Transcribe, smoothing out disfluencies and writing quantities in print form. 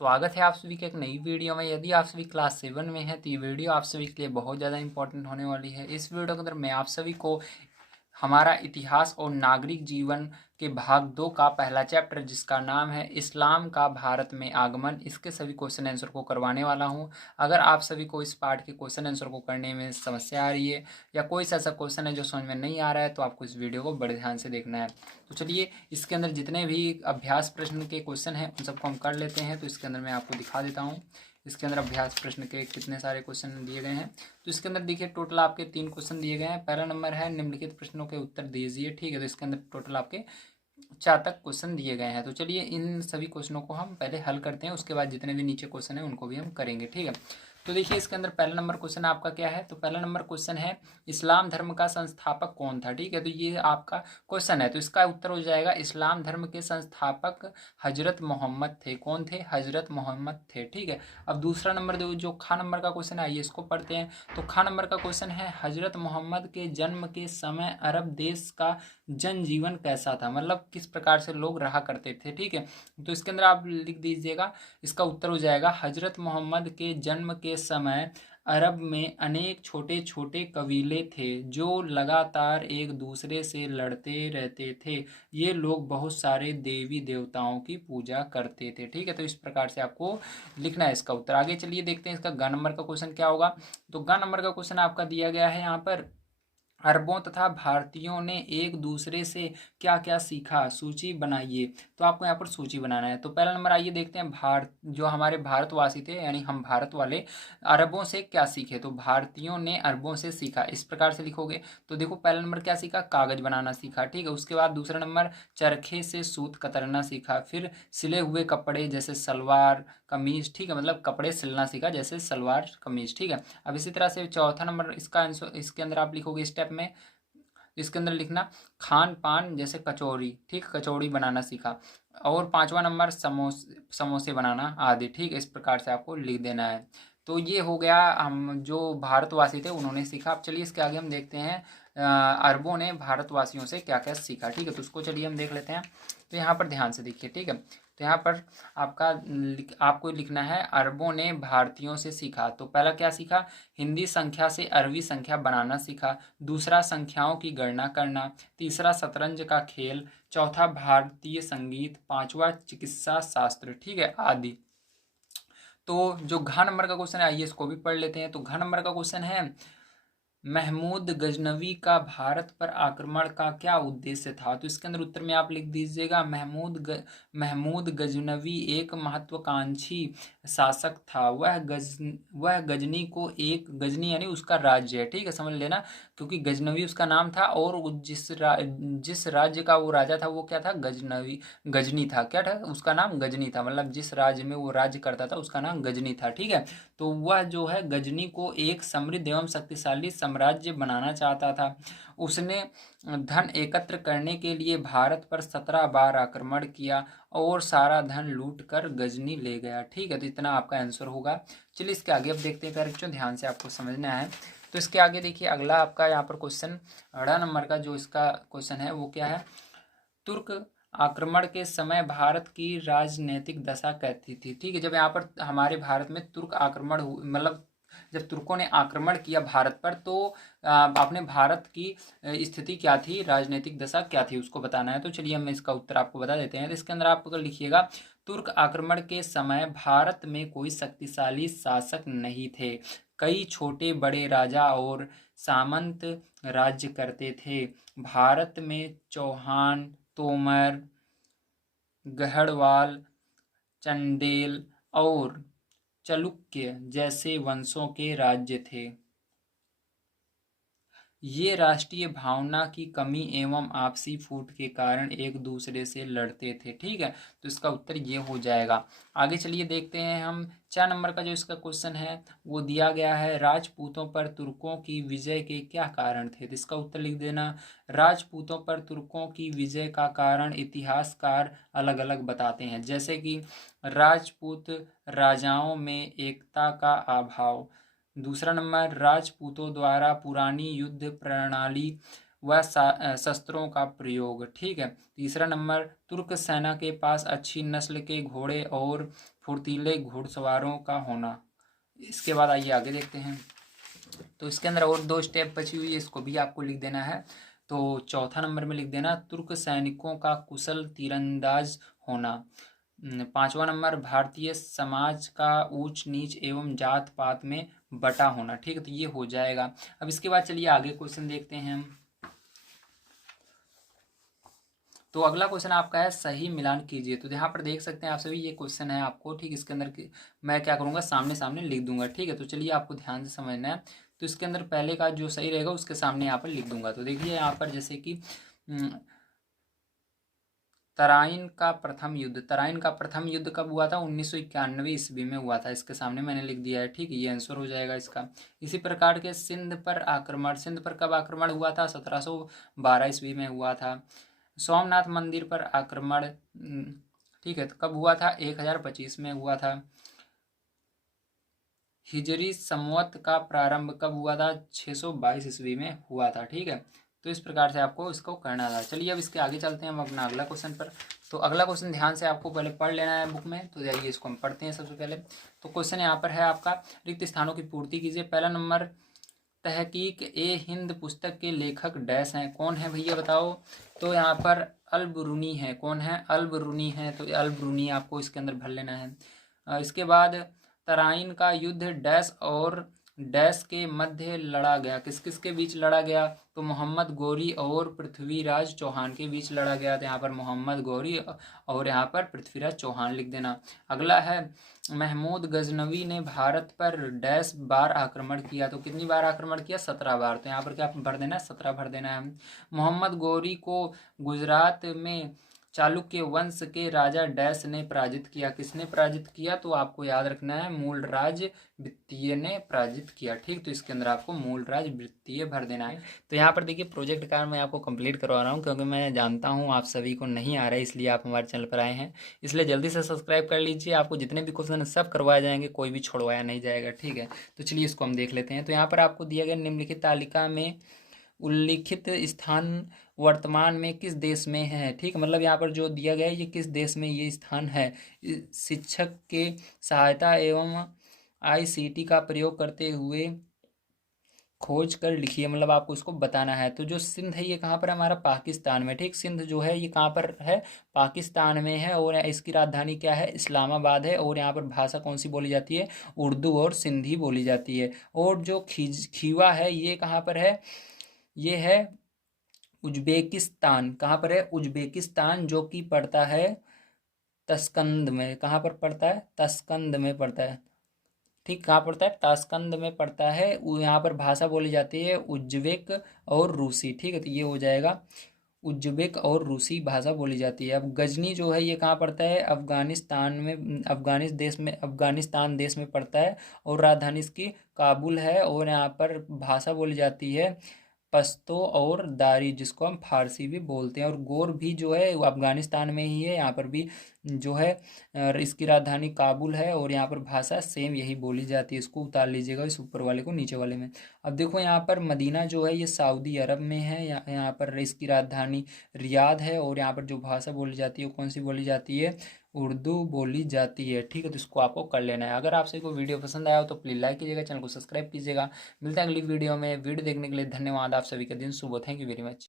स्वागत है आप सभी के एक नई वीडियो में। यदि आप सभी क्लास 7 में हैं तो ये वीडियो आप सभी के लिए बहुत ज़्यादा इंपॉर्टेंट होने वाली है। इस वीडियो के अंदर मैं आप सभी को हमारा इतिहास और नागरिक जीवन के भाग 2 का पहला चैप्टर जिसका नाम है इस्लाम का भारत में आगमन, इसके सभी क्वेश्चन आंसर को करवाने वाला हूं। अगर आप सभी को इस पार्ट के क्वेश्चन आंसर को करने में समस्या आ रही है या कोई सा ऐसा क्वेश्चन है जो समझ में नहीं आ रहा है तो आपको इस वीडियो को बड़े ध्यान से देखना है। तो चलिए इसके अंदर जितने भी अभ्यास प्रश्न के क्वेश्चन हैं उन सबको हम कर लेते हैं। तो इसके अंदर मैं आपको दिखा देता हूँ इसके अंदर अभ्यास प्रश्न के कितने सारे क्वेश्चन दिए गए हैं। तो इसके अंदर देखिए टोटल आपके 3 क्वेश्चन दिए गए हैं। पहला नंबर है निम्नलिखित प्रश्नों के उत्तर दीजिए, ठीक है। तो इसके अंदर टोटल आपके 4 तक क्वेश्चन दिए गए हैं। तो चलिए इन सभी क्वेश्चनों को हम पहले हल करते हैं, उसके बाद जितने भी नीचे क्वेश्चन हैं उनको भी हम करेंगे, ठीक है। तो देखिए इसके अंदर पहला नंबर क्वेश्चन आपका क्या है। तो पहला नंबर क्वेश्चन है इस्लाम धर्म का संस्थापक कौन था, ठीक है। तो ये आपका क्वेश्चन है, तो इसका उत्तर हो जाएगा इस्लाम धर्म के संस्थापक हजरत मोहम्मद थे। कौन थे? हजरत मोहम्मद थे, ठीक है। अब दूसरा नंबर जो खा नंबर का क्वेश्चन है आइए इसको पढ़ते हैं। तो खा नंबर का क्वेश्चन है हजरत मोहम्मद के जन्म के समय अरब देश का जनजीवन कैसा था, मतलब किस प्रकार से लोग रहा करते थे, ठीक है। तो इसके अंदर आप लिख दीजिएगा, इसका उत्तर हो जाएगा हजरत मोहम्मद के जन्म के समय अरब में अनेक छोटे छोटे कबीले थे जो लगातार एक दूसरे से लड़ते रहते थे। ये लोग बहुत सारे देवी देवताओं की पूजा करते थे, ठीक है। तो इस प्रकार से आपको लिखना है इसका उत्तर। आगे चलिए देखते हैं इसका ग नंबर का क्वेश्चन क्या होगा। तो ग नंबर का क्वेश्चन आपका दिया गया है यहाँ पर अरबों तथा भारतीयों ने एक दूसरे से क्या क्या सीखा, सूची बनाइए। तो आपको यहाँ पर सूची बनाना है। तो पहला नंबर आइए देखते हैं, भारत जो हमारे भारतवासी थे यानी हम भारत वाले अरबों से क्या सीखे। तो भारतीयों ने अरबों से सीखा, इस प्रकार से लिखोगे। तो देखो पहला नंबर क्या सीखा, कागज बनाना सीखा, ठीक है। उसके बाद दूसरा नंबर चरखे से सूत कतरना सीखा, फिर सिले हुए कपड़े जैसे सलवार कमीज, ठीक है, मतलब कपड़े सिलना सीखा जैसे सलवार कमीज, ठीक है। अब इसी तरह से चौथा नंबर इसका आंसर इसके अंदर आप लिखोगे स्टेप में, इसके अंदर लिखना खान पान जैसे कचौरी, ठीक, कचौड़ी बनाना सीखा। और पांचवा नंबर समोसे समोसे बनाना आदि, ठीक है। इस प्रकार से आपको लिख देना है। तो ये हो गया हम जो भारतवासी थे उन्होंने सीखा। अब चलिए इसके आगे हम देखते हैं अरबों ने भारतवासियों से क्या क्या सीखा, ठीक है। तो उसको चलिए हम देख लेते हैं। तो यहाँ पर ध्यान से देखिए, ठीक है। तो यहाँ पर आपको लिखना है अरबों ने भारतीयों से सीखा। तो पहला क्या सीखा, हिंदी संख्या से अरबी संख्या बनाना सीखा। दूसरा संख्याओं की गणना करना। तीसरा शतरंज का खेल। चौथा भारतीय संगीत। पांचवा चिकित्सा शास्त्र, ठीक है, आदि। तो जो घ नंबर का क्वेश्चन है आइए इसको भी पढ़ लेते हैं। तो घ नंबर का क्वेश्चन है महमूद गजनवी का भारत पर आक्रमण का क्या उद्देश्य था। तो इसके अंदर उत्तर में आप लिख दीजिएगा महमूद गजनवी एक महत्वाकांक्षी शासक था। वह गजनी को एक गजनी यानी उसका राज्य है, ठीक है, समझ लेना, क्योंकि गजनवी उसका नाम था और जिस राज्य का वो राजा था वो क्या था, गजनी था। क्या था उसका नाम, गजनी था, मतलब जिस राज्य में वो राज्य करता था उसका नाम गजनी था, ठीक है। तो वह जो है गजनी को एक समृद्ध एवं शक्तिशाली साम्राज्य बनाना चाहता था। उसने धन एकत्र करने के लिए भारत पर 17 बार आक्रमण किया और सारा धन लूट कर गजनी ले गया, ठीक है। तो इतना आपका आंसर होगा। चलिए इसके आगे अब देखते हैं प्यारे बच्चों, ध्यान से आपको समझना है। तो इसके आगे देखिए अगला आपका यहाँ पर क्वेश्चन अड़ा नंबर का जो इसका क्वेश्चन है वो क्या है, तुर्क आक्रमण के समय भारत की राजनीतिक दशा कैसी थी, ठीक है। जब यहाँ पर हमारे भारत में तुर्क आक्रमण मतलब जब तुर्कों ने आक्रमण किया भारत पर तो अपने भारत की स्थिति क्या थी, राजनीतिक दशा क्या थी उसको बताना है। तो चलिए हम इसका उत्तर आपको बता देते हैं। तो इसके अंदर आप अगर लिखिएगा तुर्क आक्रमण के समय भारत में कोई शक्तिशाली शासक नहीं थे। कई छोटे बड़े राजा और सामंत राज्य करते थे। भारत में चौहान, तोमर, गढ़वाल, चंदेल और चालुक्य जैसे वंशों के राज्य थे। ये राष्ट्रीय भावना की कमी एवं आपसी फूट के कारण एक दूसरे से लड़ते थे, ठीक है। तो इसका उत्तर ये हो जाएगा। आगे चलिए देखते हैं हम 4 नंबर का जो इसका क्वेश्चन है वो दिया गया है राजपूतों पर तुर्कों की विजय के क्या कारण थे। तो इसका उत्तर लिख देना राजपूतों पर तुर्कों की विजय का कारण इतिहासकार अलग अलग बताते हैं, जैसे कि राजपूत राजाओं में एकता का अभाव। दूसरा नंबर राजपूतों द्वारा पुरानी युद्ध प्रणाली व शस्त्रों का प्रयोग, ठीक है। तीसरा नंबर तुर्क सेना के पास अच्छी नस्ल के घोड़े और फुर्तीले घुड़सवारों का होना। इसके बाद आइए आगे देखते हैं। तो इसके अंदर और 2 स्टेप बची हुई है, इसको भी आपको लिख देना है। तो चौथा नंबर में लिख देना तुर्क सैनिकों का कुशल तीरंदाज होना। 5वां नंबर भारतीय समाज का ऊंच नीच एवं जात पात में बटा होना। ठीक है, तो ये हो जाएगा। अब इसके बाद चलिए आगे क्वेश्चन देखते हैं हम। तो अगला क्वेश्चन आपका है सही मिलान कीजिए। तो यहाँ पर देख सकते हैं आप सभी, ये क्वेश्चन है आपको। ठीक, इसके अंदर मैं क्या करूँगा, सामने सामने लिख दूंगा। ठीक है, तो चलिए आपको ध्यान से समझना है। तो इसके अंदर पहले का जो सही रहेगा उसके सामने यहाँ पर लिख दूंगा। तो देखिए यहाँ पर जैसे कि तराइन का प्रथम युद्ध, तराइन का प्रथम युद्ध कब हुआ था? 1991 ईस्वी में हुआ था। इसके सामने मैंने लिख दिया है। ठीक है, ये आंसर हो जाएगा इसका। इसी प्रकार के सिंध पर आक्रमण, सिंध पर कब आक्रमण हुआ था? 1712 ईस्वी में हुआ था। सोमनाथ मंदिर पर आक्रमण, ठीक है, तो कब हुआ था? 1025 में हुआ था। हिजरी संवत का प्रारंभ कब हुआ था? 622 ईस्वी में हुआ था। ठीक है, तो इस प्रकार से आपको इसको करना था। चलिए अब इसके आगे चलते हैं हम अपना अगला क्वेश्चन पर। तो अगला क्वेश्चन ध्यान से आपको पहले पढ़ लेना है बुक में। तो जाइए इसको हम पढ़ते हैं सबसे पहले। तो क्वेश्चन यहाँ पर है आपका, रिक्त स्थानों की पूर्ति कीजिए। पहला नंबर, तहकीक ए हिंद पुस्तक के लेखक डैश हैं। कौन है भैया बताओ? तो यहाँ पर अल-बिरूनी है। कौन है? अल-बिरूनी है। तो अल-बिरूनी आपको इसके अंदर भर लेना है। इसके बाद तराइन का युद्ध डैश और डैश के मध्य लड़ा गया। किस किस के बीच लड़ा गया? तो मोहम्मद गौरी और पृथ्वीराज चौहान के बीच लड़ा गया। तो यहाँ पर मोहम्मद गौरी और यहाँ पर पृथ्वीराज चौहान लिख देना। अगला है, महमूद गजनवी ने भारत पर डैश बार आक्रमण किया। तो कितनी बार आक्रमण किया? 17 बार। तो यहाँ पर क्या भर देना है? 17 भर देना है। मोहम्मद गौरी को गुजरात में चालुक्य वंश के राजा डैश ने पराजित किया। किसने पराजित किया? तो आपको याद रखना है मूलराज वित्तीय ने पराजित किया। ठीक, तो इसके अंदर आपको मूलराज वित्तीय भर देना है। तो यहाँ पर देखिए प्रोजेक्ट कार्ड मैं आपको कंप्लीट करवा रहा हूँ, क्योंकि मैं जानता हूँ आप सभी को नहीं आ रहा है, इसलिए आप हमारे चैनल पर आए हैं। इसलिए जल्दी से सब्सक्राइब कर लीजिए। आपको जितने भी क्वेश्चन सब करवाए जाएंगे, कोई भी छोड़वाया नहीं जाएगा। ठीक है, तो चलिए इसको हम देख लेते हैं। तो यहाँ पर आपको दिया गया निम्नलिखित तालिका में उल्लिखित स्थान वर्तमान में किस देश में है। ठीक, मतलब यहाँ पर जो दिया गया है ये किस देश में ये स्थान है। शिक्षक के सहायता एवं ICT का प्रयोग करते हुए खोज कर लिखिए, मतलब आपको इसको बताना है। तो जो सिंध है ये कहाँ पर है? हमारा पाकिस्तान में। ठीक, सिंध जो है ये कहाँ पर है? पाकिस्तान में है। और इसकी राजधानी क्या है? इस्लामाबाद है। और यहाँ पर भाषा कौन सी बोली जाती है? उर्दू और सिंधी बोली जाती है। और जो खीवा है ये कहाँ पर है? ये है उज्बेकिस्तान। कहाँ पर है? उज्बेकिस्तान, जो कि पड़ता है तस्कंद में। कहाँ पर पड़ता है? तस्कंद में पड़ता है। ठीक, कहाँ पड़ता है? ताशकंद में पड़ता है। यहाँ पर भाषा बोली जाती है उज्बेक और रूसी। ठीक है, तो ये हो जाएगा उज्बेक और रूसी भाषा बोली जाती है। अब गजनी जो है ये कहाँ पड़ता है? अफगानिस्तान में, अफगानिस्तान देश में पड़ता है। और राजधानी इसकी काबुल है। और यहाँ पर भाषा बोली जाती है पश्तो और दारी, जिसको हम फारसी भी बोलते हैं। और गोर भी जो है वो अफगानिस्तान में ही है। यहाँ पर भी जो है इसकी राजधानी काबुल है। और यहाँ पर भाषा सेम यही बोली जाती है। इसको उतार लीजिएगा, इस ऊपर वाले को नीचे वाले में। अब देखो यहाँ पर मदीना जो है ये सऊदी अरब में है। यहाँ पर इसकी राजधानी रियाद है। और यहाँ पर जो भाषा बोली जाती है वो कौन सी बोली जाती है? उर्दू बोली जाती है। ठीक है, तो इसको आपको कर लेना है। अगर आप सभी को वीडियो पसंद आया हो तो प्लीज़ लाइक कीजिएगा, चैनल को सब्सक्राइब कीजिएगा। मिलते हैं अगली वीडियो में। वीडियो देखने के लिए धन्यवाद। आप सभी का दिन शुभ हो। Thank you very much.